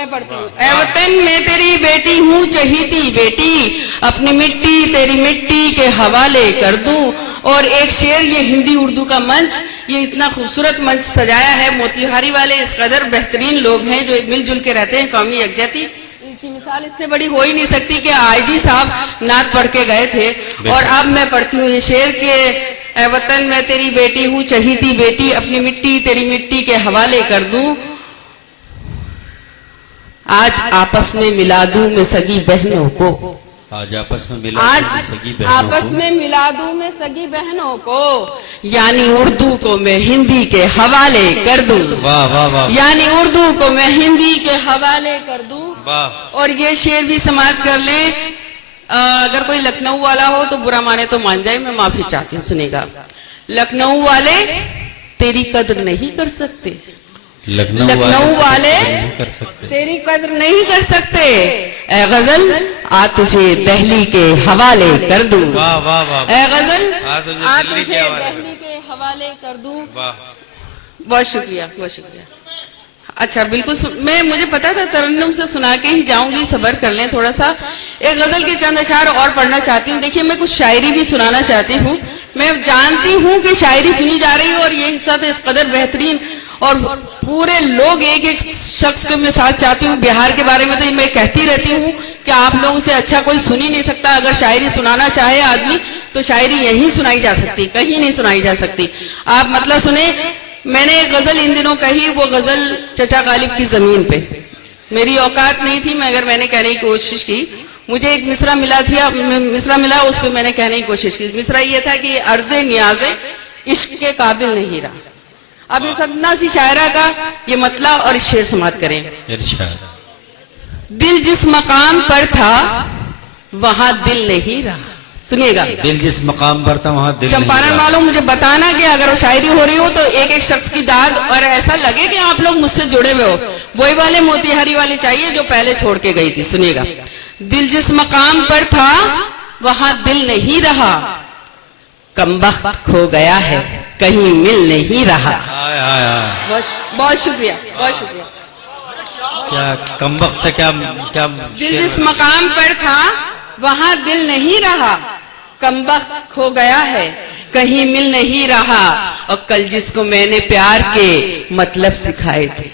मैं पढ़ती हूँ। ऐ वतन मैं तेरी बेटी हूँ, चहीती बेटी, अपनी मिट्टी तेरी मिट्टी के हवाले कर दूं। और एक शेर, ये हिंदी उर्दू का मंच, ये इतना खूबसूरत मंच सजाया है मोतिहारी वाले, इस कदर बेहतरीन लोग हैं जो मिलजुल के रहते हैं, कौमी यकजहती, इनकी मिसाल इससे बड़ी हो ही नहीं सकती कि आईजी साहब नात पढ़ के गए थे। और अब मैं पढ़ती हूँ ये शेर के, ऐ वतन मैं तेरी बेटी हूँ, चहीती बेटी, अपनी मिट्टी तेरी मिट्टी के हवाले कर दूं। आज आपस में मिला दूं मैं सगी बहनों को, आज आपस में मिला आपस में मिला दूं मैं सगी बहनों को, यानी उर्दू को मैं हिंदी के हवाले कर दूं। वाह वाह वाह, यानी उर्दू को मैं हिंदी के हवाले कर दूं। वाह। और ये शेर भी समाप्त कर ले। अगर कोई लखनऊ वाला हो तो बुरा माने तो मान जाए, मैं माफी चाहती हूँ। सुनेगा, लखनऊ वाले तेरी कद्र नहीं कर सकते, लखनऊ वाले कर सकते, तेरी कद्र नहीं कर सकते। ऐ गजल आ तुझे दिल्ली के हवाले कर दूं। वाह वाह वाह, ऐ गजल आ तुझे दिल्ली के हवाले कर दूं। बहुत शुक्रिया, बहुत शुक्रिया। अच्छा, बिल्कुल मुझे पता था तरन्नुम से सुना के ही जाऊंगी, सब्र कर लें थोड़ा सा। एक गजल के चंद अशार और पढ़ना चाहती हूँ। देखिए, मैं कुछ शायरी भी सुनाना चाहती हूँ। मैं जानती हूँ कि शायरी सुनी जा रही है और ये हिस्सा तो इस कदर बेहतरीन, और पूरे लोग एक एक शख्स को मैं साथ चाहती हूँ। बिहार के बारे में तो मैं कहती रहती हूँ कि आप लोगों से अच्छा कोई सुन ही नहीं सकता। अगर शायरी सुनाना चाहे आदमी तो शायरी यहीं सुनाई जा सकती, कहीं नहीं सुनाई जा सकती। आप मतलब सुने, मैंने एक गजल इन दिनों कही, वो गजल चचा गालिब की जमीन पे। मेरी औकात नहीं थी, मगर मैंने कहने की कोशिश की। मुझे एक मिसरा मिला, उस पर मैंने कहने की कोशिश की। मिसरा ये था कि अर्ज़े नियाज़े इश्क के काबिल नहीं रहा। अब इस सदना सी शायरा का ये मतलब और शेर समाप्त करें। दिल जिस मकाम पर था वहां दिल नहीं रहा। सुनिएगा, दिल जिस मकाम पर था वहां दिल चंपारण वालों मुझे बताना कि अगर शायरी हो रही हो तो एक एक शख्स की दाद, और ऐसा लगे कि आप लोग मुझसे जुड़े हुए हो, वही वाले मोतिहारी वाले चाहिए जो पहले छोड़ के गई थी। सुनिएगा, दिल जिस मकाम पर था वहां दिल नहीं रहा, कमबख्त खो गया है कहीं मिल नहीं रहा। बहुत शुक्रिया, बहुत शुक्रिया। क्या कमबख्त से क्या क्या? दिल जिस मकाम पर था वहां दिल नहीं रहा, कमबख्त खो गया है कहीं मिल नहीं रहा। और कल जिसको मैंने प्यार के मतलब सिखाए थे,